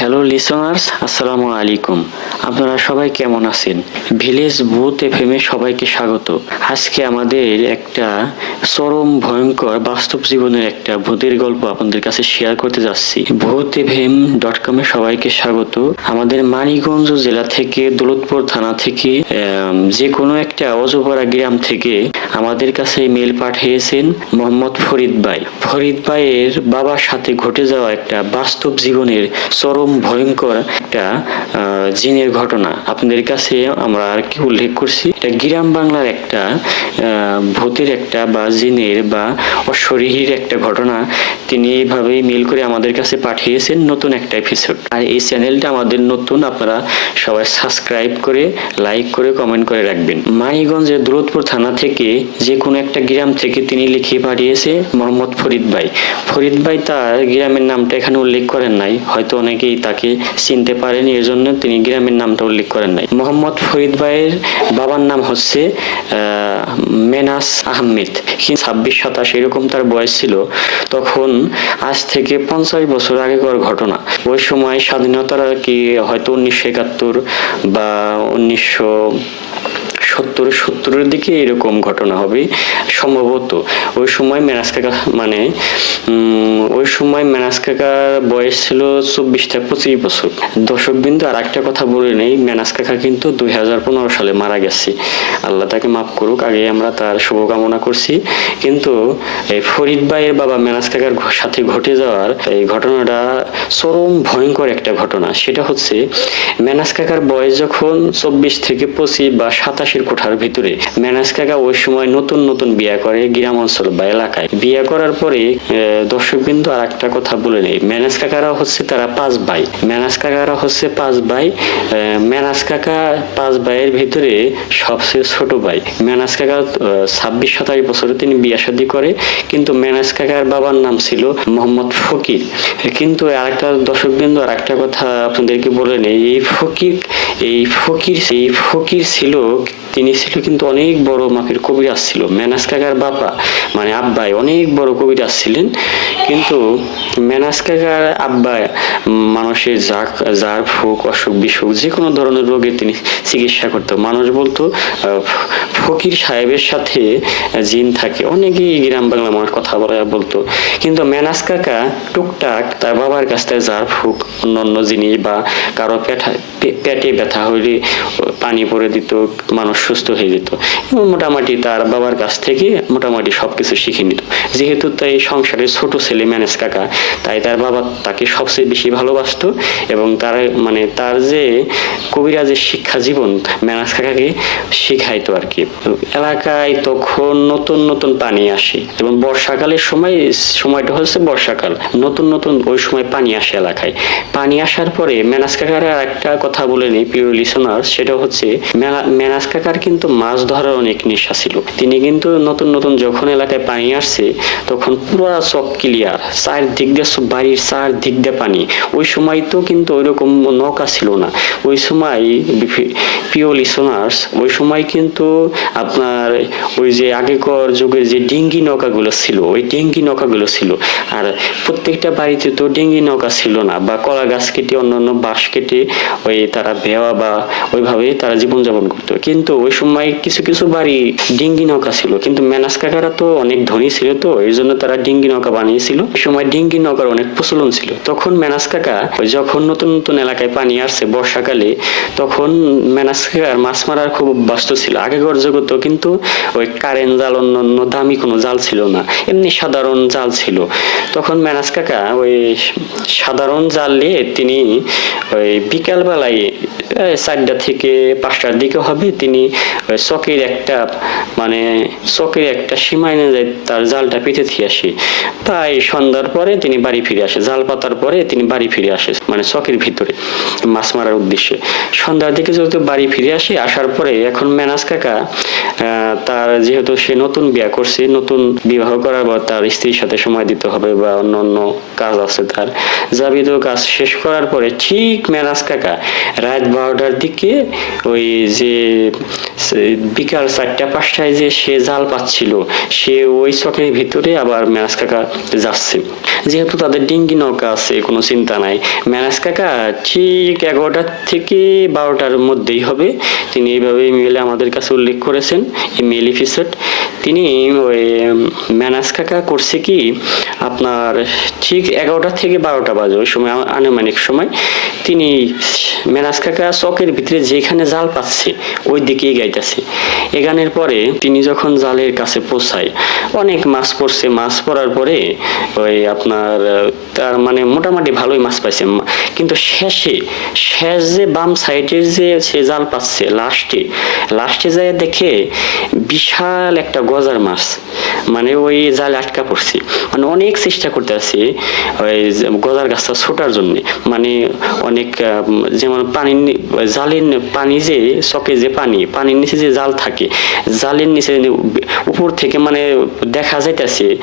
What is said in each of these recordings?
Hello listeners আসসালামু আলাইকুম। আপনারা সবাই কেমন আছেন? ভিলেজ বুথ এফএম এ সবাইকে স্বাগত। আজকে আমাদের একটা চরম ভয়ঙ্কর বাস্তব জীবনের একটা ভূতের গল্প আপনাদের কাছে শেয়ার করতে যাচ্ছি। ভূত এফএম ডট কমে সবাইকে স্বাগত। আমাদের মানিকগঞ্জ জেলা থেকে, দৌলতপুর থানা থেকে যে কোনো একটা অজপাড়া গ্রাম থেকে আমাদের কাছে মেল পাঠিয়েছেন মোহাম্মদ ফরিদ ভাই। ফরিদ ভাইয়ের বাবার সাথে ঘটে যাওয়া একটা বাস্তব জীবনের চরম ভয়ঙ্কর একটা জিনের ঘটনা আপনাদের কাছে আমরা আর কি উল্লেখ করছি। এটা গ্রাম বাংলার একটা ভূতের একটা বা জিনের বা অশরীরীর একটা ঘটনা। তিনি এইভাবেই মেল করে আমাদের কাছে পাঠিয়েছেন নতুন একটা এপিসোড আর এই চ্যানেলটা আমাদের নতুন, আপনারা সবাই সাবস্ক্রাইব করে লাইক করে কমেন্ট করে রাখবেন। মানিগঞ্জের দৌলতপুর থানা থেকে যে কোনো একটা গ্রাম থেকে তিনি লিখে পাঠিয়েছে মোহাম্মদ ফরিদ ভাই। ফরিদ ভাই তার গ্রামের নামটা এখানে উল্লেখ করেন নাই, হয়তো অনেকেই তাকে চিনতে পারেন এর জন্য তিনি গ্রামের নামটা উল্লেখ করেন নাই। মোহাম্মদ ফরিদ ভাইয়ের বাবার নাম হচ্ছে মেনাস আহমেদ। ছাব্বিশ সাতাশ এরকম তার বয়স ছিল, তখন আজ থেকে পঞ্চাশ বছর আগেকার ঘটনা। ওই সময় স্বাধীনতার কি হয়তো উনিশশো একাত্তর বা উনিশশো সত্তর সত্তরের দিকে এরকম ঘটনা হবে। সম্ভবত ওই সময় মেনাস কাকা মানে ওই সময় মেনাস কাকার বয়স ছিল চব্বিশ থেকে পঁচিশ বছর। দর্শক বিন্দু আর একটা কথা বলে নেই, মেনাস কাকা কিন্তু দুই হাজার পনেরো সালে মারা গেছে। আল্লাহ তাকে মাফ করুক, আগে আমরা তার শুভকামনা করছি। কিন্তু এই ফরিদ ভাইয়ের বাবা মেনাস কাকার সাথে ঘটে যাওয়ার এই ঘটনাটা চরম ভয়ঙ্কর একটা ঘটনা। সেটা হচ্ছে মেনাস কাকার বয়স যখন চব্বিশ থেকে পঁচিশ বা সাতাশের কোঠার ভিতরে, মেনাস কাকা ওই সময় নতুন নতুন বিয়ে করে গ্রাম অঞ্চল বা এলাকায়। বিয়ে করার পরে দর্শক বিন্দু আর একটা কথা বলে নেই। মেনাস কাকারা হচ্ছে তারা পাঁচ ভাই। মেনাস কাকারা হচ্ছে পাঁচ ভাই। মেনাস কাকা পাঁচ ভাইয়ের ভিতরে সবচেয়ে ছোট ভাই। মেনাস কাকা ছাব্বিশ সাতাশ বছরে তিনি বিয়ে শাদী করে। কিন্তু মেনাস কাকার বাবার নাম ছিল মোহাম্মদ ফকির। কিন্তু আরেকটা দর্শক বিন্দু আর একটা কথা আপনাদেরকে বলে নেই। এই ফকির এই ফকির এই ফকির ছিল, তিনি ছিল কিন্তু অনেক বড় মাপের কবিরাজ ছিল। মেনাস কাকার বাবা মানে আব্বাই অনেক বড় কবিরাজ ছিলেন। কিন্তু মেনাস কাকার আব্বাই মানুষের যা যার ফুক অসুখ, বিসুখ, যে কোনো ধরনের রোগের তিনি চিকিৎসা করতো। মানুষ বলতো ফকির সাহেবের সাথে জিন থাকে। অনেকেই গ্রাম বাংলা মানুষ কথা বলা বলতো। কিন্তু মেনাস কাকা টুকটাক তার বাবার কাছ থেকে যার ফুক অন্যান্য জিনিস বা কারও পেটা পে- পেটে ব্যথা হইলে পানি পরে দিত, মানুষ সুস্থ হয়ে যেত। মোটামুটি তার বাবার কাছ থেকে মোটামুটি সবকিছু শিখে নিত। যেহেতু তাই সংসারের ছোট ছেলে ম্যানেজ কাকা, তাই তার বাবা তাকে সবচেয়ে বেশি ভালোবাসতো এবং তার মানে তার যে কবিরাজের শিক্ষা জীবন ম্যানেজ কাকাকে শিখাইতো আর কি। এলাকায় তখন নতুন নতুন পানি আসে এবং বর্ষাকালের সময়, সময়টা হচ্ছে বর্ষাকাল। নতুন নতুন ওই সময় পানি আসে এলাকায়। পানি আসার পরে মেনাস কাকার একটা কথা বলে নেই, প্রিয় লিসনার সেটা হচ্ছে মেনাস কাকার কিন্তু মাছ ধরার অনেক নেশা ছিল। তিনি কিন্তু নতুন নতুন যখন এলাকায় পানি আসছে, তখন পুরো চক ক্লিয়ার চার দিক দিয়ে বাড়ির চার দিক দিয়ে পানি। ওই সময় তো কিন্তু ওইরকম নৌকা ছিল না। ওই সময় প্রিয় লিসনার্স ওই সময় কিন্তু আপনার ওই যে আগেকার যুগের যে ডিঙ্গি নৌকাগুলো ছিল, ওই ডিঙ্গি নৌকাগুলো ছিল। আর প্রত্যেকটা বাড়িতে তো ডেঙ্গি নৌকা ছিল না, বা কলা গাছ কেটে অন্যান্য বাঁশ কেটে ওই তারা ভেওয়া বা ওইভাবে তারা জীবনযাপন করতো। কিন্তু ওই সময় কিছু কিছু বাড়ি ডেঙ্গি নৌকা ছিল, কিন্তু কাকারা তো অনেক ধনী ছিল তো, এই জন্য তারা ডিঙ্গি নৌকা বানিয়েছিল। সময় ডিঙ্গি নৌকার অনেক প্রচলন ছিল। তখন কাকা যখন নতুন নতুন এলাকায় পানি আসছে বর্ষাকালে, তখন কাকার মাছ মারার খুব ব্যস্ত ছিল। আগেকার জগৎ কিন্তু ওই কারেন্ট জাল অন্যান্য দামি কোনো জাল ছিল না। এমনি সাধারণ জাল ছিল। তখন কাকা ওই সাধারণ জাল নিয়ে তিনি ওই বিকালবেলায় চারটা থেকে পাঁচটার দিকে হবে, তিনি চকের একটা মানে চকের একটা সীমায় নিয়ে যায়, তার জালটা পেতে দিয়ে আসে। তাই সন্ধ্যার পরে তিনি বাড়ি ফিরে আসে। জাল পাতার পরে তিনি বাড়ি ফিরে আসে মানে চকের ভিতরে, মাছ মারার উদ্দেশ্যে। সন্ধ্যার দিকে যেহেতু বাড়ি ফিরে আসে, আসার পরে এখন মেনাস কাকা তার যেহেতু সে নতুন বিয়ে করছে, নতুন বিবাহ করার পর তার স্ত্রীর সাথে সময় দিতে হবে বা অন্য অন্য কাজ আছে তার। যাবতীয় কাজ শেষ করার পরে ঠিক মেরাজ কাকা রাত বারোটার দিকে ওই যে বিকাল চারটা পাঁচটায় যে সে জাল পাচ্ছিল সে ওই চকের ভিতরে আবার মেরাজ কাকা যাচ্ছে। যেহেতু তাদের ডিঙ্গি নৌকা আছে, কোনো চিন্তা নাই। মেরাজ কাকা ঠিক এগারোটার থেকে বারোটার মধ্যেই হবে। তিনি এইভাবে ইমেলে আমাদের কাছে উল্লেখ করেছেন ইমেল এপিসোড তিনি ওই ম্যানাজ কাকা করছে কি, আপনার ঠিক এগারোটা থেকে বারোটা বাজে ওই সময়, আনুমানিক সময়। তিনি ম্যানাস কাকা চকের ভিতরে যেখানে জাল পাচ্ছে ওই দিকেই গাইতেছে এগানের পরে তিনি যখন জালের কাছে পৌঁছায়। অনেক মাছ পড়ছে। মাছ পড়ার পরে ওই আপনার, তার মানে মোটামুটি ভালোই মাছ পাইছে। কিন্তু শেষে, শেষ যে বাম সাইডের যে সে জাল পাচ্ছে লাস্টে লাস্টে যায় দেখে বিশাল একটা গজার মাছ। মানে ওই জালে আটকা পড়ছে। মানে অনেক চেষ্টা করতে আছে ওই গজার গাছটা ছোটার জন্য। মানে অনেক যেমন পানির নি- জালের পানি যে, চকে যে পানি, পানির নিচে যে জাল থাকে, জালের নিচে উপর থেকে মানে দেখা যাইতেছে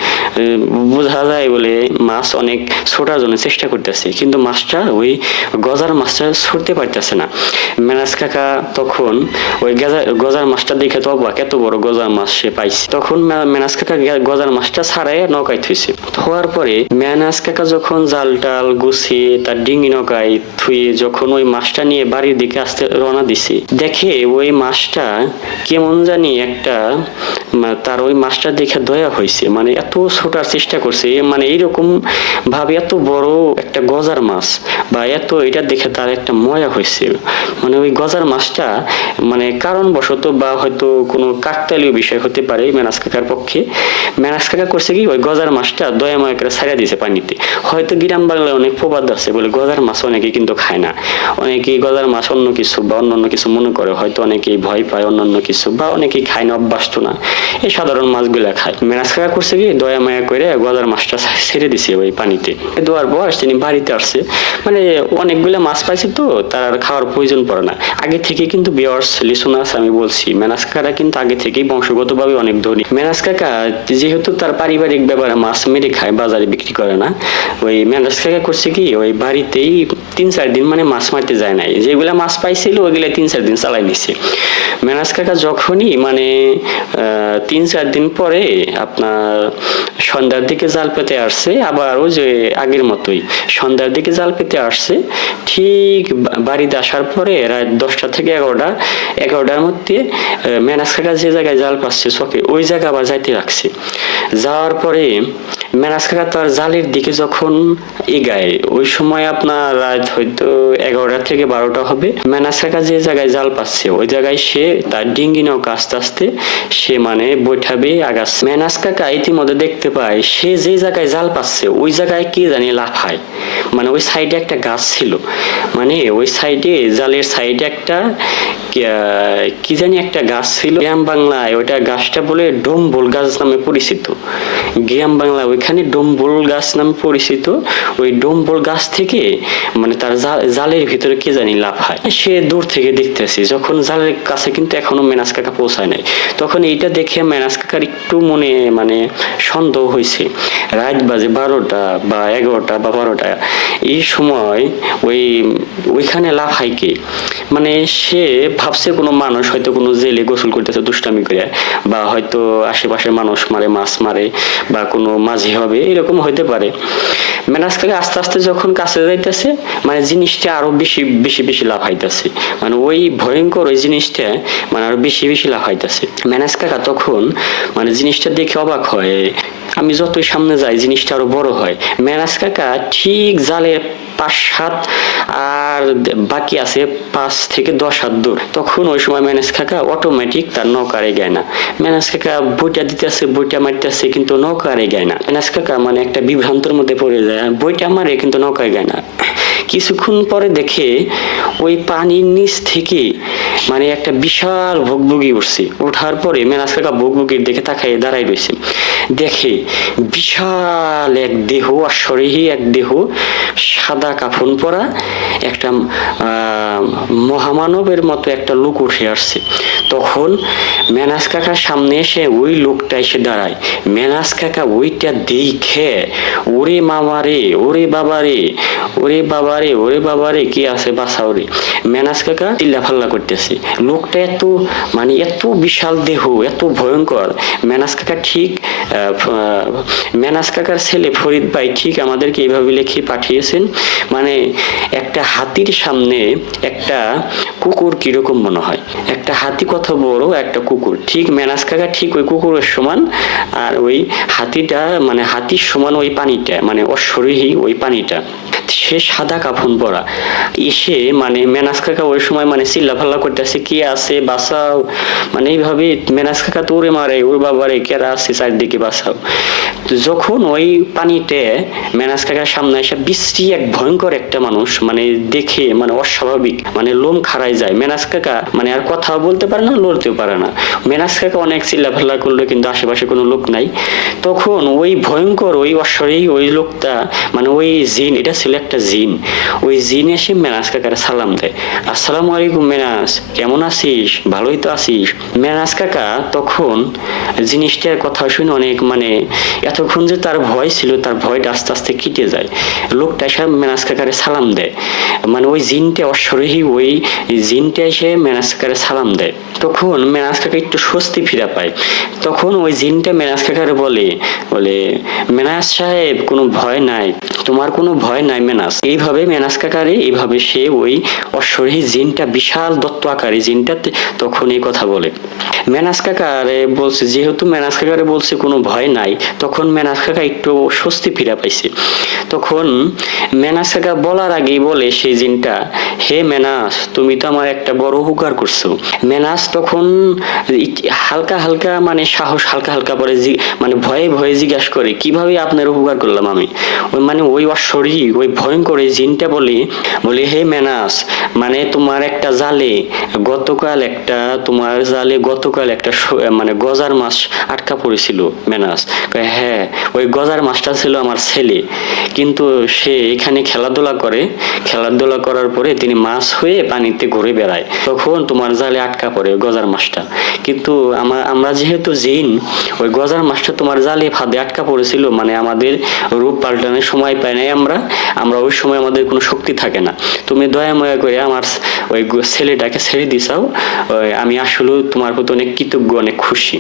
বোঝা যায় বলে মাছ অনেক ছোটার জন্য চেষ্টা করতেছে, কিন্তু মাছটা ওই গজার মাছটা ছুটতে পারতেছে না। মেনাজ কাকা তখন ওই গেজা- গজার মাছটা দেখে তো অবাক, এত বড় গজার মাছ সে পাইছে। তখন মেনাজ কাকা গজার মাছটা ছাড়াই নৌকায় থুইছে। হওয়ার পরে মেনাজ কাকা যখন জাল টাল গুছিয়ে তার ডিঙ্গি নৌকায় থুয়ে যখন ওই মাছটা নিয়ে বাড়ির দিকে আসতে রওনা দিছে, দেখে ওই মাছটা কেমন জানি একটা তার ওই মাছটা দেখে দয়া হয়েছে মানে এত ছোটার চেষ্টা করছে। মানে এইরকম ভাবে এত বড় একটা গজার মাছ বা এত এটা দেখে তার একটা ময়া হয়েছে মানে ওই গজার মাছটা মানে কারণবশত বা হয়তো কোনো কাকতালীয় বিষয় হতে পারে মেনাস কাকার পক্ষে। মেনাস কাকা করছে কি, ওই গজার মাছটা দয়াময় করে ছাড়িয়ে দিয়েছে পানিতে। হয়তো গ্রাম বাংলায় অনেক প্রবাদ আছে বলে গজার মাছ অনেকে কিন্তু খায় না। অনেকেই গজার মাছ অন্য কিছু বা অন্য অন্য কিছু মনে করে, হয়তো অনেকেই ভয় পায় অন্য কিছু বা অনেকেই খায় না, অভ্যস্ত না। এই সাধারণ মাছগুলা খায়। মেনাস কাকা করছে কি দয়া মায়া করে গজার মাছটা ছেড়ে দিছে ওই পানিতে। দেওয়ার পর তিনি বাড়িতে আসছে। মানে অনেকগুলো মাছ পাইছে তো, তার আর খাওয়ার প্রয়োজন পড়ে না। আগে থেকে কিন্তু বিয়ার্স লিসোনাস আমি বলছি মেনাস কাকারা কিন্তু আগে থেকেই বংশগতভাবে অনেক ধনী। মেনাস কাকা যেহেতু তার পারিবারিক ব্যাপারে মাছ মেরে খায়, বাজারে বিক্রি করে না, ওই মেনাস কাকা করছে কি, ওই বাড়িতেই তিন চার দিন মানে মাছ মারতে যায় নাই। যেগুলা মাছ পাইছিল ওইগুলা তিন চার দিন চালাই নিছে। মেনাস কাকা যখনই মানে তিন চার দিন পরে আপনার সন্ধ্যার দিকে জাল পেতে আসছে, আবার ওই যে আগের মতোই সন্ধ্যার দিকে জাল পেতে আসছে। ঠিক বাড়িতে আসার পরে রাত দশটা থেকে এগারোটা, এগারোটার মধ্যে কাকা যে জায়গায় জাল পাচ্ছে চকে, ওই জায়গা আবার যাইতে রাখছে যাওয়ার পরে মেনাস কাকা তার জালের দিকে যখন এগায়, ওই সময় আপনার রাত হয়তো এগারোটা থেকে বারোটা হবে। মেনাস কাকা যে জায়গায় জাল পাচ্ছে, ওই জায়গায় সে তার ডিঙ্গি নৌকা আস্তে আস্তে সে মানে বৈঠাবে আগাস। মেনাস কাকা ইতিমধ্যে দেখতে পায় সে যে জায়গায় জাল পাচ্ছে ওই জায়গায় কি জানি লাফায়। মানে ওই সাইডে একটা গাছ ছিল। মানে ওই সাইডে জালের সাইডে একটা কি, জানি একটা গাছ ছিল। গ্রাম বাংলায় ওইটা গাছটা বলে ডোমবল গাছ নামে পরিচিত। গ্রাম বাংলা ওইখানে ডোমবল গাছ নামে পরিচিত। ওই ডোমবল গাছ থেকে মানে তার জালের ভিতরে কে জানি লাফায়। সে দূর থেকে দেখতেছে যখন জালের কাছে কিন্তু এখনও মেনাস কাকা পৌঁছায় নাই। তখন এইটা দেখে মেনাস কাকার একটু মনে মানে সন্দেহ হয়েছে রাত বাজে বারোটা বা এগারোটা বা বারোটা। এই সময় ওই, ওইখানে লাফাই কে? মানে সে ভাবছে কোনো মানুষ হয়তো কোনো জেলে গোসল করতেছে দুষ্টামি করে, বা হয়তো আশেপাশে মানুষ মারে, মাছ মারে, বা কোনো মাঝি হবে, এরকম হইতে পারে। মেনাস কাকা আস্তে আস্তে যখন কাছে যাইতেছে মানে জিনিসটা আরও বেশি বেশি বেশি লাভ হইতেছে। মানে ওই ভয়ঙ্কর ওই জিনিসটা মানে আরও বেশি বেশি লাভ হইতেছে। মেনাস কাকা তখন মানে জিনিসটা দেখে অবাক হয়। আমি যতই সামনে যাই, জিনিসটা আরও বড় হয়। মেরাজ কাকা ঠিক জালের পাঁচ সাত আর বাকি আছে পাঁচ থেকে দশ হাত দূর। তখন ওই সময় ম্যানেজ কাকা অটোমেটিক তার নৌকার এগায় না। ম্যানেজ কাকা বইটা দিতেছে, বইটা মারতেছে, কিন্তু নৌকার এগায় না। ম্যানেজ কাকা মানে একটা বিভ্রান্তর মধ্যে পড়ে যায় বইটা মারে কিন্তু নৌকা এগায় না। কিছুক্ষণ পরে দেখে ওই পানির নিচ থেকে মানে একটা বিশাল ভুগভুগি উঠছে। ওঠার পরে মেনাস কাকা ভুগভুগির দেখে তাকাই দাঁড়াই রয়েছে। দেখে বিশাল এক দেহ অশ্বরেহী এক দেহ সাদা কাফন পরা, একটা আহ, মহামানবের মতো একটা লোক উঠে আসছে। তখন মেনাস কাকার সামনে এসে ওই লোকটা এসে দাঁড়ায়। মেনাস কাকা ওইটা দেখে, ওরে মামা রে, ওরে বাবা রে, ওরে বাবা রে, ওরে বাবা রে, কি আছে বাসাও রে মেনাস কাকা চিল্লা ফাল্লা করতেছে। লোকটা এত মানে এত বিশাল দেহ, এত ভয়ঙ্কর। মেনাস কাকা ঠিক মেনাস কাকার ছেলে ফরিদ ভাই ঠিক আমাদেরকে এইভাবে লিখে পাঠিয়েছেন। মানে একটা হাতির সামনে একটা কুকুর কীরকম মনে হয়? একটা হাতি কত বড়, একটা কুকুর। ঠিক ম্যানাস কাকা ঠিক ওই কুকুরের সমান, আর ওই হাতিটা মানে হাতির সমান ওই পানিটা মানে অশ্বরোহী ওই পানিটা। সে সাদা কাফন পরা। এসে মানে মেনাস কাকা ওই সময় মানে চিল্লা ফাল্লা করতেছে, কি আছে? বাঁচাও। মানে এইভাবে মেনাস কাকা তো ওরে মারে ওর বাবারে কেরা আছে চারদিকে, বাঁচাও। যখন ওই পানিতে মেনাস কাকার সামনে এসে বৃষ্টি এক ভয়ঙ্কর একটা মানুষ মানে দেখে মানে অস্বাভাবিক মানে লোম খাড়াই যায়। মেনাস কাকা মানে আর কথাও বলতে পারে না, লড়তেও পারে না। মেনাস কাকা অনেক চিল্লাফাল্লা করল, কিন্তু আশেপাশে কোনো লোক নাই। তখন ওই ভয়ঙ্কর, ওই অশ্বরেই ওই লোকটা মানে ওই জিন, এটা ছিল একটা জিন। ওই জিন এসে মেনাস কাকার সালাম দেয়। আসসালামু আলাইকুম মেনাস কেমন আছিস? ভালোই তো আছিস। মেনাস কাকা তখন জিনিসটার কথা শুনে অনেক মানে এতক্ষণ যে তার ভয় ছিল, তার ভয়টা আস্তে আস্তে কেটে যায়। লোকটা এসে মেনাস কাকারে সালাম দেয়। মানে ওই জিনটা অশ্বরোহী, ওই জিনটা এসে মেনাস কাকারে সালাম দেয়। তখন মেনাস কাকা একটু স্বস্তি ফিরা পায়। তখন ওই জিনটা মেনাস কাকারে বলে বলে মেনাস সাহেব, কোনো ভয় নাই। তোমার কোনো ভয় নাই মেনাস। এইভাবে মেনাস কাকারে এইভাবে সে ওই অশ্বরোহী জিনটা, বিশাল দত্ত আকারে জিনটা তখন এই কথা বলে। মেনাস কাকারে বলছে, যেহেতু মেনাস কাকারে বলছে কোনো ভয় নাই, তখন মেনাস কাকা একটু স্বস্তি ফিরা পাইছে। তখন মেনাস কাকা বলার আগেই বলে সেই জিনটা, হে মেনাস, তুমি তো আমার একটা বড় উপকার করছ। মেনাস তখন হালকা হালকা মানে সাহস হালকা হালকা পরে মানে ভয়ে ভয়ে জিজ্ঞাসা করে, কীভাবে আপনার উপকার করলাম আমি? ওই মানে ওই অশ্বরী ওই ভয়ঙ্কর এই জিনটা বলে বলে, হে মেনাস মানে তোমার একটা জালে গতকাল একটা, তোমার জালে গতকাল একটা মানে গজার মাছ আটকা পড়েছিল মেনাস হ্যাঁ ওই গজার মাছটা ছিল আমার ছেলে। কিন্তু সে এখানে খেলাধুলা করে, খেলাধুলা করার পরে তিনি মাছ হয়ে পানিতে ঘুরে বেড়ায়। তখন তোমার জালে আটকা পড়ে গজার মাছটা। কিন্তু আমার আমরা যেহেতু জিন, ওই গজার মাছটা তোমার জালে ফাঁদে আটকা পড়েছিল মানে আমাদের রূপ পাল্টানোর সময় পাই নাই আমরা আমরা ওই সময় আমাদের কোনো শক্তি থাকে না। তুমি দয়া ময়া করে আমার ওই ছেলেটাকে ছেড়ে দিছাও আমি আসলে তোমার প্রতি অনেক কৃতজ্ঞ, অনেক খুশি।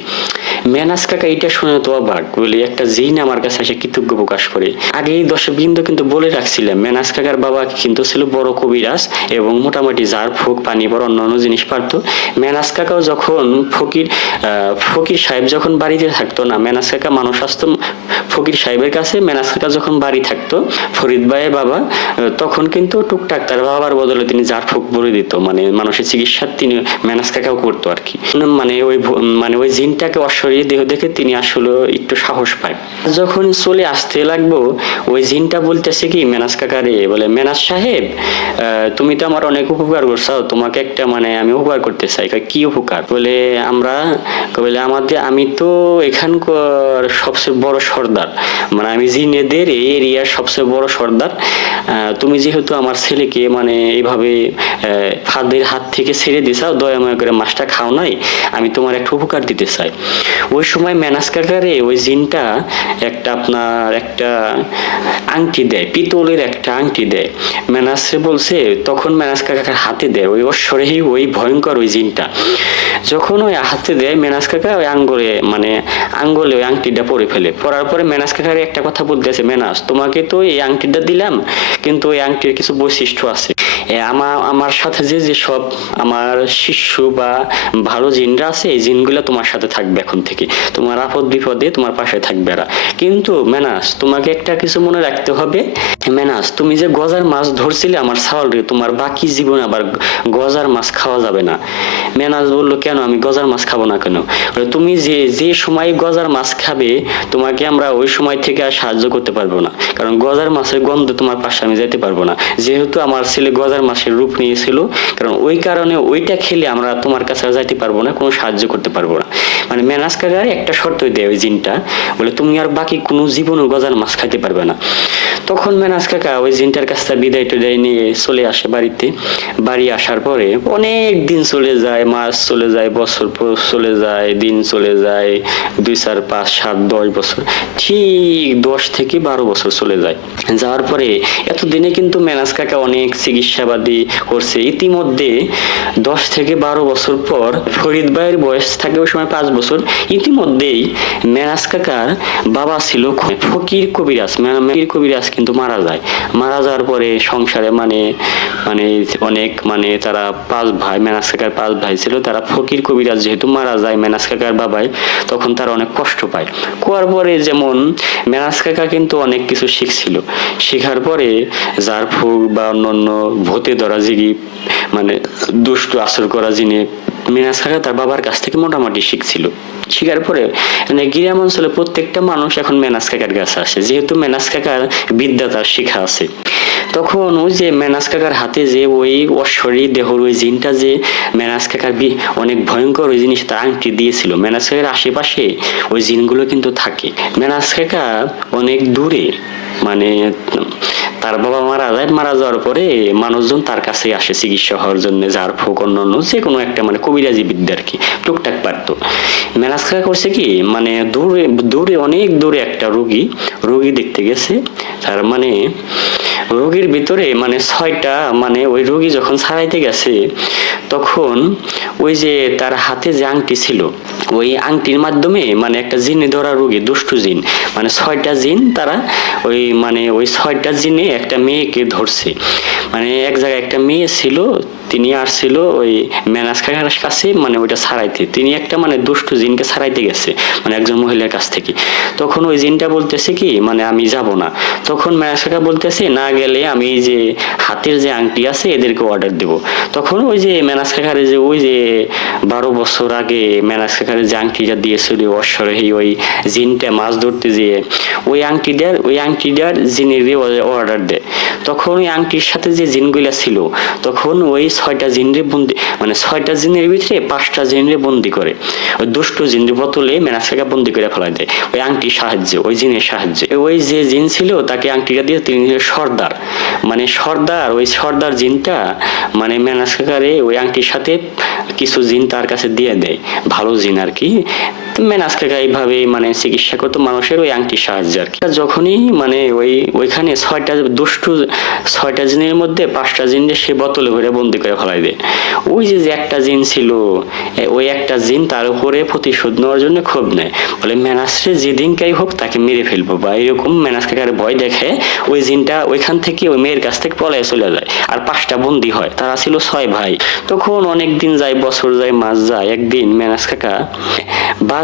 মেনাস কাকা এটা শুনে তো অবাক, বলি একটা জিন আমার কাছে এসে কৃতজ্ঞ প্রকাশ করে। আগে এই দর্শক বিন্দু কিন্তু বলে রাখছিলাম মেনাস কাকার বাবা কিন্তু ছিল বড় কবিরাজ এবং মোটামুটি জার ফুক পানি পর অন্যান্য জিনিস পারতো। মেনাস কাকাও যখন ফকির ফকির সাহেব যখন বাড়িতে থাকতো না, মেনাস কাকা মানুষ আসতো ফকির সাহেবের কাছে মেনাস কাকা যখন বাড়ি থাকতো, ফরিদ ভাইয়ের বাবা, তখন কিন্তু টুকটাক তার বাবার বদলে তিনি জার ফুক বলে দিত মানে মানুষের চিকিৎসা তিনি মেনাস কাকাও করতো আর কি মানে ওই মানে ওই জিনটাকে অশ্বরীয় দেহ দেখে তিনি আসলে একটু সাহস পায়। যখন চলে আসতে লাগবো, ওই জিনটা বলতেছে কি মেনাস কাকারে বলে মেনাস সাহেব তুমি তো আমার অনেক উপকার করছ, তোমাকে একটা মানে আমি উপকার করতে চাই। কি উপকার? বলে, আমরা বলে, আমাদের, আমি তো এখানকার সবচেয়ে বড় সর্দার। মানে আমি জিনেদের এই এরিয়ার সবচেয়ে বড় সর্দার। তুমি যেহেতু আমার ছেলেকে মানে এইভাবে ফাঁদের হাত থেকে ছেড়ে দিছাও দয়াময় করে মাছটা খাও নাই, আমি তোমার একটা উপকার দিতে চাই। ওই সময় ম্যানাস কাকারে ওই জিনটা একটা আপনার একটা আংটি দেয়, পিতলের একটা আংটি দেয়। ম্যানাসে বলছে, তখন ম্যানাস কাকার হাতে দেয়, ওই অশ্বরেই ওই ভয়ঙ্কর ওই জিনটা। যখন ওই হাতে দেয় মেনাজ কাকা ওই আঙ্গুলে মানে আঙ্গুলে ওই আংটিটা পরে ফেলে। পরার পরে মেনাজ কাকার একটা কথা বলতেছে মেনাজ তোমাকে তো এই আংটিটা দিলাম, কিন্তু ওই আংটির কিছু বৈশিষ্ট্য আছে। আমার আমার সাথে যে যে সব আমার শিষ্য বা ভালো জিনরা আছে, এই জিনগুলো তোমার সাথে থাকবে এখন থেকে। তোমার আপদ বিপদে তোমার পাশে থাকবে এরা। কিন্তু মেনাস, তোমাকে একটা কিছু মনে রাখতে হবে। মেনাস, তুমি যে গজার মাছ ধরছিলে আমার সাওয়ালরে তোমার বাকি জীবন আবার গজার মাছ খাওয়া যাবে না। মেনাস বলল, কেন? আমি গজার মাছ খাব না কেন? তুমি যে যে সময় গজার মাছ খাবে, তোমাকে আমরা ওই সময় থেকে আর সাহায্য করতে পারব না। কারণ গজার মাছের গন্ধ তোমার পাশে আমি যেতে পারব না। যেহেতু আমার ছেলে গজার গজার মাসের রূপ নিয়েছিল। কারণ ওই কারণে ওইটা খেলে আমরা তোমার কাছে যাইতে পারব না, কোনো সাহায্য করতে পারব না। মানে মেনাস কাকার একটা শর্ত দেয় ওই জিনটা, বলে তুমি আর বাকি কোনো জীবনও গজার মাছ খাইতে পারবে না। তখন মেনাস কাকা ওই জিনটার কাছ বিদায় টিদায় নিয়ে চলে আসে বাড়িতে। বাড়ি আসার পরে অনেক দিন চলে যায়, মাস চলে যায়, বছর চলে যায়, দিন চলে যায়, দুই, চার, পাঁচ, সাত, দশ বছর, ঠিক দশ থেকে বারো বছর চলে যায়। যাওয়ার পরে এতদিনে কিন্তু মেনাস কাকা অনেক চিকিৎসাবাদী করছে। ইতিমধ্যে দশ থেকে বারো বছর পর ফরিদ ভাইয়ের বয়স থাকে ওই সময় পাঁচ বছর। ইতিমধ্যেই মেনাস কাকার বাবা ছিল ফকির কবিরাজ। মে- কবিরাজ কিন্তু মারা যায়। মারা যাওয়ার পরে সংসারে মানে মানে অনেক মানে তারা পাঁচ ভাই মেনাস কাকার পাঁচ ভাই ছিল, তারা ফকির কবিরাজ যেহেতু মারা যায় মেনাস কাকার বাবাই, তখন তারা অনেক কষ্ট পায়। কোয়ার পরে যেমন মেনাস কাকা কিন্তু অনেক কিছু শিখছিল। শেখার পরে যার ফুক বা অন্যান্য ভূতে ধরা জিগি মানে দুষ্ট আসর করা জিনে মিনাস কাকা তার বাবার কাছ থেকে মোটামুটি শিখছিল। শিখার পরে মানে গ্রাম অঞ্চলে প্রত্যেকটা মানুষ এখন মেনাস কাকার কাছে আসে, যেহেতু মেনাস কাকার বিদ্যা তার শিখা আছে। তখন ওই যে মেনাস কাকার হাতে যে ওই অশ্বরী দেহর ওই জিনটা যে মেনাস কাকার অনেক ভয়ঙ্কর ওই জিনিস তার আংটি দিয়েছিল, মেনাস কাকার আশেপাশে ওই জিনগুলো কিন্তু থাকে। মেনাস কাকা অনেক দূরে মানে তার বাবা মারা যায়, মারা যাওয়ার পরে মানুষজন তার কাছে আসে চিকিৎসা হওয়ার জন্য, যার ফোক অন্যান্য যে কোনো একটা মানে কবিরাজি বিদ্যা আর কি, টুকটাক পারতো। ম্যানাজ খা করছে কি মানে দূরে দূরে, অনেক দূরে একটা রুগী রুগী দেখতে গেছে, তার মানে রোগীর ভিতরে মানে ছয়টা মানে ওই রোগী যখন ছাড়াইতে গেছে, তখন ওই যে তার হাতে যে আংটি ছিল, ওই আংটির মাধ্যমে মানে একটা জিনে ধরা রোগী, দুষ্টু জিন মানে ছয়টা জিন তারা ওই মানে ওই ছয়টা জিনে একটা মেয়েকে ধরছে। মানে এক জায়গায় একটা মেয়ে ছিল তিনি আসছিল ওই ম্যানাজ কাকার কাছে মানে ওইটা ছাড়াইতে। তিনি একটা মানে দুষ্টু জিনকে ছাড়াইতে গেছে মানে একজন মহিলার কাছ থেকে। তখন ওই জিনটা বলতেছে কি মানে আমি যাব না। তখন ম্যানাজ কাকা বলতেছে, না গেলে আমি এই যে হাতের যে আংটি আছে, এদেরকে অর্ডার দেব। তখন ওই যে ম্যানাজ কাকারে যে, ওই যে বারো বছর আগে কাকারে যে আংটিটা দিয়েছিল অশ্বরহী ওই জিনটা মাছ ধরতে যেয়ে, ওই আংটি আংটিটার, ওই আংটি আংটিটার জিনের অর্ডার দেয়। তখন ওই আংটির সাথে যে জিনগুলা ছিল, তখন ওই ছয়টা জিনরে বন্দি মানে ছয়টা জিনের ভিতরে পাঁচটা জিনরে বন্দি করে। ওই দুষ্ট জিনের বোতলে মেনাসকাকা বন্দি করে ফেলা দেয়, ওই আংটির সাহায্যে, ওই জিনের সাহায্যে। ওই যে জিন ছিল, তাকে আংটিটা দিয়ে তিনি সর্দার। মানে সর্দার, ওই সর্দার জিনটা মানে মেনাসকাকারে ওই আংটির সাথে কিছু জিন তার কাছে দিয়ে দেয়। ভালো জিন আর কি তো মেনাস কাকা এইভাবে মানে চিকিৎসা করতো মানুষের ওই আংটির সাহায্যে আর কি। যখনই মানে ওই, ওইখানে ছয়টা দুষ্টু, ছয়টা জিনের মধ্যে পাঁচটা জিনকে সে বোতলে ভরে বন্দি করে ফেলাই দেয়। ওই যে যে একটা জিন ছিল ওই একটা জিন তার উপরে প্রতিশোধ নেওয়ার জন্য ক্ষোভ নেয়। বলে মেনাসরে যেদিনকাই হোক তাকে মেরে ফেলব বা এরকম মেনাস কাকার ভয় দেখে ওই জিনটা ওইখান থেকে ওই মেয়ের কাছ থেকে পলায় চলে যায় আর পাঁচটা বন্দি হয়। তারা ছিল ছয় ভাই। তখন অনেক দিন যায়, বছর যায়, মাস যায়, একদিন ম্যানাস কাকা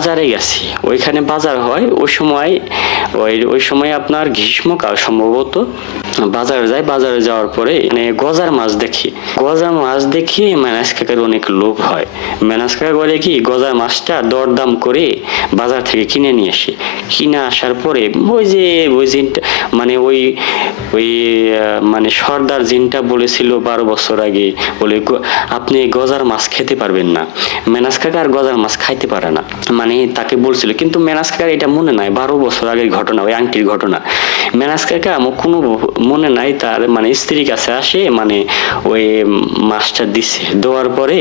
বাজারে গেছি। ওইখানে বাজার হয়, ওই সময়, ওই ওই সময় আপনার গ্রীষ্মকাল সম্ভবত। বাজারে যায় বাজারে যাওয়ার পরে মানে গজার মাছ দেখি। গজার মাছ দেখি ম্যানাস কাকার অনেক লোভ হয়। ম্যানাস কাকা বলে কি, গজার মাছটা দরদাম করে বাজার থেকে কিনে নিয়ে আসে। কিনে আসার পরে ওই যে, ওই জিনটা মানে ওই ওই মানে সর্দার জিনটা বলেছিল বারো বছর আগে, বলে আপনি গজার মাছ খেতে পারবেন না। মেনাস কাকা আর গজার মাছ খাইতে পারে না। মানে তাকে বলছিল, কিন্তু মেনাস কাকার এটা মনে নাই, বারো বছর আগের ঘটনা, ওই আংটির ঘটনা। মেনাস কাকা আমার কোনো মনে নাই, তার মানে স্ত্রীর কাছে আসে মানে ওই মাছটা দিছে। দেওয়ার পরে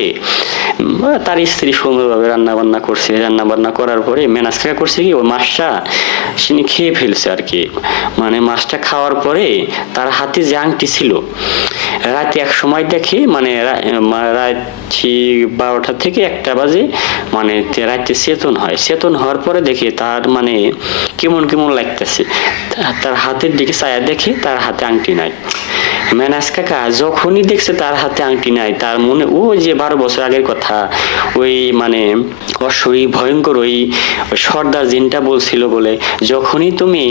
তার স্ত্রী সুন্দরভাবে রান্না বান্না করছে। রান্না বান্না করার পরে মেনাস করছে কি, ওই মাছটা সে খেয়ে ফেলছে আর কি। মানে মাছটা খাওয়ার পরে তার হাতে যে আংটি ছিল রাতে এক সময় দেখি মানে রা- মা- রাত ঠিক বারোটা থেকে একটা বাজে মানে রাতে চেতন হয়। চেতন হওয়ার পরে দেখি তার মানে কেমন কেমন লাগতেছে। তার হাতের দিকে ছায়া দেখি, তার হাতে আংটি নাই। ম্যানাস কাকা যখনই দেখছে তার হাতে আংটি নাই, তার মনে, ও যে বারো বছর আগের কথা, ওই মানে ভয়ঙ্কর ওই সর্দার জিনটা বলছিল বলে, যখনই তুমি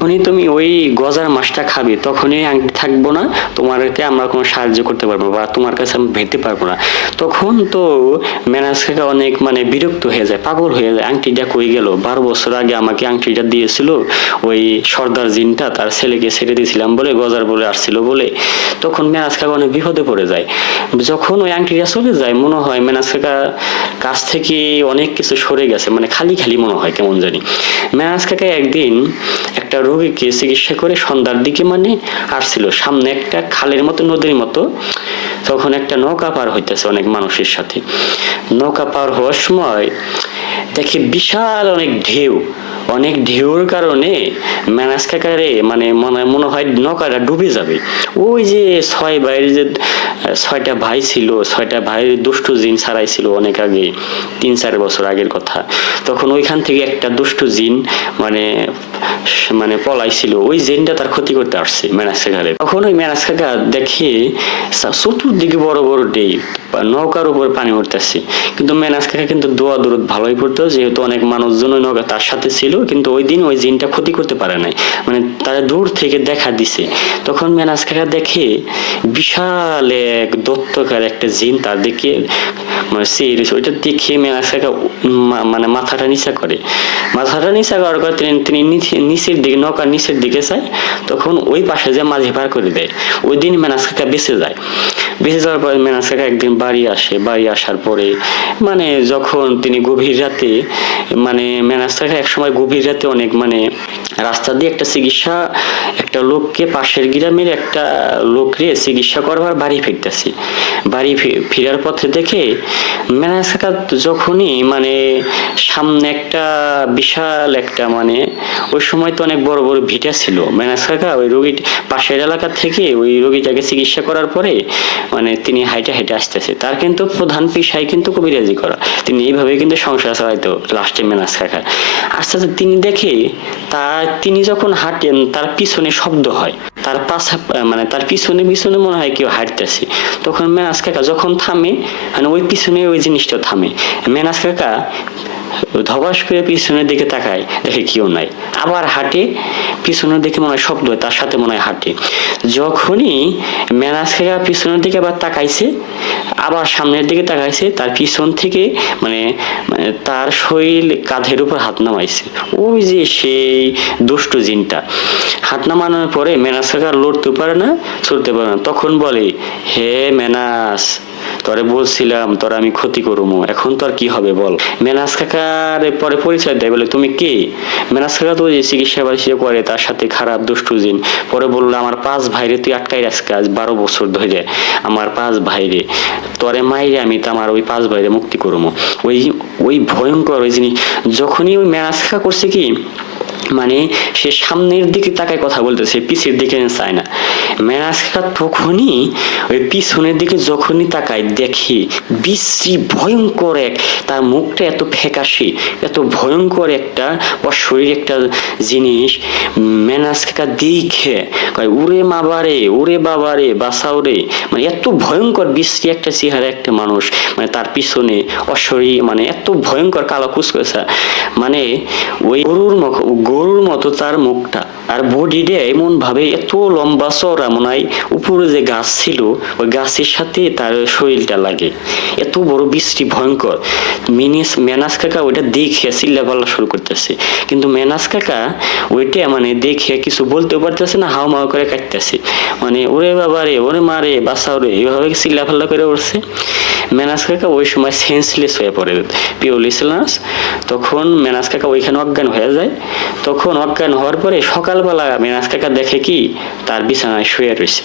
যখনই তুমি ওই গজার মাছটা খাবে, তখনই আংটি থাকব না, তোমারকে আমরা কোনো সাহায্য করতে পারব বা তোমার কাছে আমি ভেটতে পারব না। তখন তো কাকা অনেক মানে বিরক্ত হয়ে যায়, পাগল হয়ে যায়, আংটিটা কই গেল? বারো বছর আগে আমাকে আংটিটা দিয়েছিল ওই সর্দার জিনটা, তার ছেলেকে ছেড়ে দিয়েছিলাম বলে গজার বলে আসছিল বলে বলে, তখন মেনাজ কাকা অনেক বিপদে পড়ে যায়। যখন ওই আংটিটা চলে যায়, মনে হয় মেনাজ কাকা কাছ থেকে অনেক কিছু সরে গেছে মানে খালি খালি মনে হয় কেমন জানি। মেনাজ কাকা একদিন একটা রোগীকে চিকিৎসা করে সন্ধ্যার দিকে মানে আসছিল, সামনে একটা খালের মতো, নদীর মতো, তখন একটা নৌকা পার হইতেছে অনেক মানুষের সাথে। নৌকা পার হওয়ার সময় দেখে বিশাল অনেক ঢেউ অনেক ঢেউর কারণে ম্যানাস কাকারে মানে মনে মনে হয় নৌকাটা ডুবে যাবে। ওই যে ছয় ভাইয়ের যে ছয়টা ভাই ছিল, ছয়টা ভাইয়ের দুষ্টু জিন ছাড়াই ছিল অনেক আগে, তিন চার বছর আগের কথা। তখন ওইখান থেকে একটা দুষ্টু জিন মানে মানে পলাইছিল। ওই জিনটা তার ক্ষতি করতে আসছে ম্যানাস কাকারে। তখন ওই ম্যানাস কাকা দেখে চতুর্দিকে বড় বড় ডেই নৌকার উপর পানি উঠতেছে কিন্তু মেনাস কাকা কিন্তু দোয়া দূরত ভালোই পড়তো, যেহেতু অনেক মানুষজন ওই নৌকা তার সাথে ছিল। কিন্তু ওই দিন ওই জিনটা ক্ষতি করতে পারে নাই। মানে তারা দূর থেকে দেখা দিছে। তখন মেনাস কাকা দেখে বিশাল এক দত্তকার একটা জিন তার দিকে মানে সেই ওইটা দেখে মেনাস কাকা মানে মাথাটা নিচা করে। মাথাটা নিচা করার পর তিনি তিনি নিচের দিকে, নৌকার নিচের দিকে চায় তখন ওই পাশে যে মাঝে পার করে দেয়। ওই দিন মেনাস কাকা বেঁচে যায়। বেঁচে যাওয়ার পরে মেনাস কাকা একদিন বাড়ি আসে। বাড়ি আসার পরে মানে যখন তিনি গভীর রাতে মানে মেনাস কাকা একসময় গভীর রাতে অনেক মানে রাস্তা দিয়ে একটা চিকিৎসা, একটা লোককে পাশের গ্রামের একটা লোকরে চিকিৎসা করবার বাড়ি ফিরতেছি। বাড়ি ফিরার পথে দেখে মেনাস কাকা যখনই মানে সামনে একটা বিশাল একটা মানে ওই সময় তো অনেক বড় বড় ভিটা ছিল। মেনাস কাকা ওই রোগী, পাশের এলাকা থেকে ওই রোগীটাকে চিকিৎসা করার পরে মানে তিনি হাইটে হাইটে আসতেছে। তার কিন্তু প্রধান পেশাই কিন্তু কবিরাজি করা। তিনি এইভাবে কিন্তু সংসার চালাইতো লাস্টে মেনাস কাকা আস্তে আস্তে তিনি দেখে তার তিনি যখন হাঁটেন, তার পিছনে শব্দ হয়। তার পাশা মানে তার পিছনে পিছনে মনে হয় কেউ হাঁটতেছে। তখন মেনাজ কাকা যখন থামে মানে ওই পিছনে ওই জিনিসটা থামে। মেনাজ কাকা ধবাস করে পিছনের দিকে তাকায়, দেখে কেউ নাই। আবার হাঁটে, পিছনের দিকে মনে হয় শব্দ তার সাথে মনে হয় হাঁটে। যখনই মেনাস কাকা পিছনের দিকে আবার তাকাইছে, আবার সামনের দিকে তাকাইছে, তার পিছন থেকে মানে মানে তার শরীর কাঁধের উপর হাত নামাইছে। ওই যে সেই দুষ্ট জিনটা। হাত নামানোর পরে মেনাস কাকা লড়তে পারে না, চলতে পারে না। তখন বলে, হে মেনাস তোরে বলছিলাম, তোর আমি ক্ষতি করব এখন তোর কি হবে বল? মেনাস কাকার পরে পরিচয় দেয়, বলে, তুমি কে? মেনাস কাকা তো যে চিকিৎসা বাড়িয়ে করে তার সাথে খারাপ দুষ্টু জিন। পরে বলল, আমার পাঁচ ভাইরে, তুই আটকাই রাখছে আজ বারো বছর ধরে আমার পাঁচ ভাইরে, তোরে মাইরে আমি তো আমার ওই পাঁচ ভাইরে মুক্তি করব ওই ওই ভয়ঙ্কর ওই জিনিস। যখনই ওই মেনাস কাকা করছে কি মানে সে সামনের দিকে তাকায় কথা বলতেছে, পিছের দিকে চায় না। মেনাসকা তখনই ওই পিছনের দিকে যখনই তাকায়, দেখে বিশ্রী, ভয়ঙ্কর এক, তার মুখটা এত ফ্যাকাশে, এত ভয়ঙ্কর একটা শরীর একটা জিনিস, মেনাসকা দেখে কয় উরে মাবারে উরে বাবারে বাসাওরে মানে এত ভয়ঙ্কর, বিশ্রী একটা চেহারা একটা মানুষ মানে তার পিছনে অশরী মানে এত ভয়ঙ্কর কালো কুচকুচা। মানে ওই গরুর মুখ গরুর মতো তার মুখটা। আর বডিটা এমন ভাবে এত লম্বা চড়া হয় উপরে যে গাছ ছিল, ওই গাছের সাথে তার শরীরটা লাগে। এত বড় বৃষ্টি ভয়ঙ্কর। মিনিস মেনাস কাকা ওইটা দেখে চিল্লা পাল্লা শুরু করতেছে। কিন্তু মেনাস কাকা ওইটা মানে দেখে কিছু বলতে পারতেছে না হাও মাও করে কাটতেছে। মানে ওরে বাবা রে, ওরে মারে বাসা ওরে এইভাবে চিল্লা ফাল্লা করে উঠছে। মেনাস কাকা ওই সময় সেন্সলেস হয়ে পড়ে। পিওলিসলাস তখন মেনাস কাকা ওইখানে অজ্ঞান হয়ে যায়। তখন অজ্ঞান হওয়ার পরে সকালবেলা মেনাস কাকা দেখে কি, তার বিছানায় শুয়ে রয়েছে।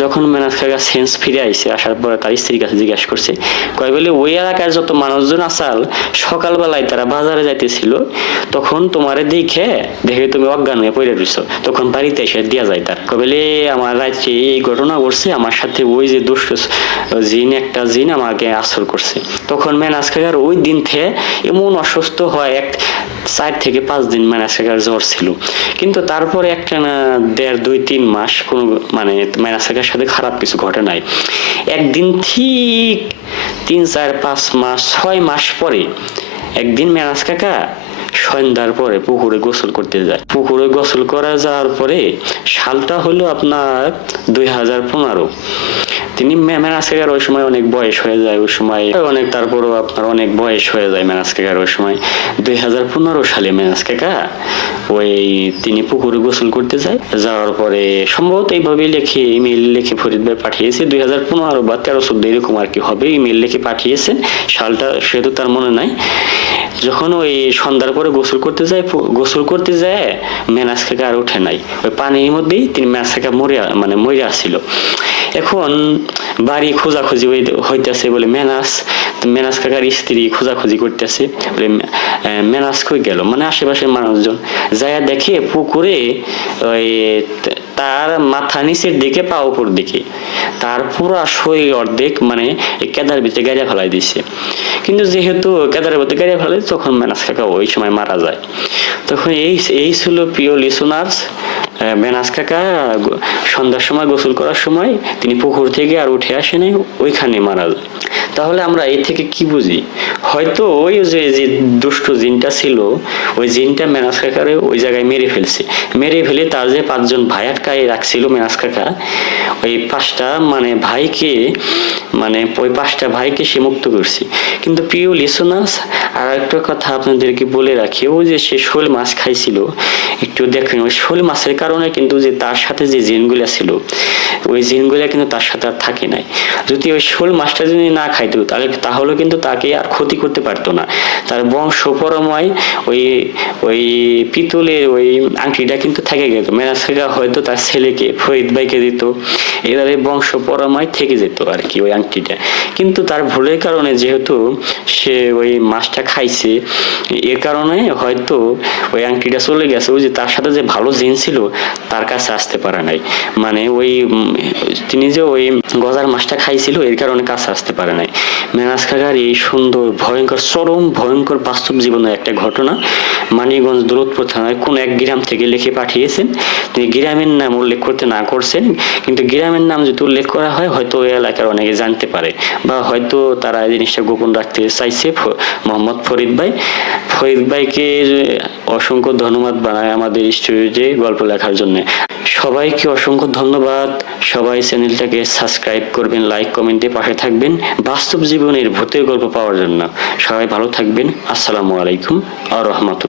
যখন মেনাস কাকা সেন্স ফিরে আইছে, আসার পরে তার স্ত্রীর কাছে জিজ্ঞাসা করছে, কয় বলে, ওই এলাকার যত মানুষজন আসাল, সকালবেলায় তারা বাজারে যাইতেছিল, তখন তোমারে দেখে দেখে তুমি অজ্ঞান হয়ে পড়ে রয়েছো তখন বাড়িতে এসে দিয়া যায় তার। কয় বলে, আমার রাত্রে এই ঘটনা ঘটছে, আমার সাথে ওই যে দুষ্ট জিন, একটা জিন আমাকে আসর করছে। তখন মেনাস কাকার ওই দিন থেকে এমন অসুস্থ হয়, এক, চার থেকে পাঁচ দিন মেনাস কাকার জ্বর ছিল। কিন্তু তারপরে একটা না দেড়, দুই, তিন মাস কোনো মানে মেনাস কাকার সাথে খারাপ কিছু ঘটে নাই। একদিন ঠিক তিন, চার, পাঁচ মাস, ছয় মাস পরে একদিন মেনাস কাকা সন্ধ্যার পরে পুকুরে গোসল করতে যায়। পুকুরে গোসল করা যাওয়ার পরে সালটা হলো আপনার দুই হাজার পনেরো। তিনি মে- মেনাস ওই সময় অনেক বয়স হয়ে যায়, ওই সময় অনেক তারপরও আপনার অনেক বয়স হয়ে যায় মেনাস কাকার ওই সময়। দুই হাজার পনেরো সালে মেনাস কাকা ওই তিনি পুকুরে গোসল করতে যায়, যাওয়ার পরে সম্ভবত এইভাবে লিখে ইমেল লিখে ফরিদ ভাই পাঠিয়েছে। দুই হাজার পনেরো বা তেরো চোদ্দ এরকম আর কি হবে ইমেল লিখে পাঠিয়েছেন সালটা সেহেতু তার মনে নাই। যখন ওই সন্ধ্যার পরে গোসল করতে যায় গোসল করতে যায় মেনাস কাকা আর ওঠে নাই। ওই পানির মধ্যেই তিনি মেনাস কাকা মরে মানে মরে আসছিল এখন বাড়ি খোঁজাখুঁজি হইতে- হইতেছে বলে মেনাস মেনাস কাকার স্ত্রী খোঁজাখুঁজি করতেছে বলে মেনাস কই গেল? মানে আশেপাশের মানুষজন। যায়া দেখে পুকুরে ওই তার মাথা নিচের দিকে, পা উপর দিকে। তার পুরা শরীর অর্ধেক মানে কেদার ভিতরে গাড়িয়া ফেলাই দিছে। কিন্তু যেহেতু কেদার ভিতরে গাড়িয়া ফেলাই তখন মেনাস কাকা ওই সময় মারা যায়। তখন এই এই ছিল প্রিয় লিসনার্স বেনাস কাকা, গো- সন্ধ্যার সময় গোসল করার সময় তিনি পুকুর থেকে আর উঠে আসেনি ওইখানে মারা যায়। তাহলে আমরা এই থেকে কি বুঝি? হয়তো ওই যে যে দুষ্ট জিনটা ছিল, ওই জিনটা মেনাস কাকারে ওই জায়গায় মেরে ফেলছে। মেরে ফেলে তার যে পাঁচজন ভাই আটকায় রাখছিল মেনাস কাকা, ওই পাঁচটা মানে ভাইকে মানে ওই পাঁচটা ভাইকে সে মুক্ত করছে। কিন্তু প্রিয় লিসনার্স আর একটা কথা আপনাদেরকে বলে রাখি ওই যে সে শোল মাছ খাইছিল, একটু দেখেন, ওই শোল মাছের কারণে কিন্তু যে তার সাথে যে জিনগুলা ছিল, ওই জিনগুলা কিন্তু তার সাথে আর থাকে নাই। যদি ওই শোল মাছটা যদি না খাইতো তাহলে তাহলে কিন্তু তাকে আর ক্ষতি করতে পারতো না। তার বংশ পরময় ওই ওই পিতলের ওই আংটিটা কিন্তু থেকে গেত। কাকা হয়তো তার ছেলেকে, ফরিদ ভাইকে দিত। এভাবে বংশ পরময় থেকে যেত আর কি ওই আংটিটা। কিন্তু তার ভুলের কারণে যেহেতু সে ওই মাছটা খাইছে এর কারণে হয়তো ওই আংটিটা চলে গেছে। ওই যে তার সাথে যে ভালো জিন ছিল, তার কাছে আসতে পারে নাই। মানে ওই তিনি যে ওই গজার মাছটা খাইছিল, এর কারণে কাছে আসতে পারে নাই। মেনাজ কাকার এই সুন্দর, ভয়ঙ্কর, চরম ভয়ঙ্কর বাস্তব জীবনের একটা ঘটনা। মানিকগঞ্জ দৌলতপুর থানায় কোন এক গ্রাম থেকে লিখে পাঠিয়েছেন। তিনি গ্রামের নাম উল্লেখ করতে না করছেন, কিন্তু গ্রামের নাম যদি উল্লেখ করা হয়, হয়তো ওই এলাকার অনেকে জানতে পারে। বা হয়তো তারা এই জিনিসটা গোপন রাখতে চাইছে মোহাম্মদ ফরিদ ভাই। ফরিদ ভাইকে অসংখ্য ধন্যবাদ বানায় আমাদের স্টুডিওতে গল্প লেখার জন্য। সবাইকে অসংখ্য ধন্যবাদ। সবাই চ্যানেলটাকে সাবস্ক্রাইব করবেন, লাইক, কমেন্টে পাশে থাকবেন। বাস্তব জীবনের ভূতের গল্প পাওয়ার জন্য। সবাই ভালো থাকবেন। আসসালামু আলাইকুম আর রহমতুল্লাহ।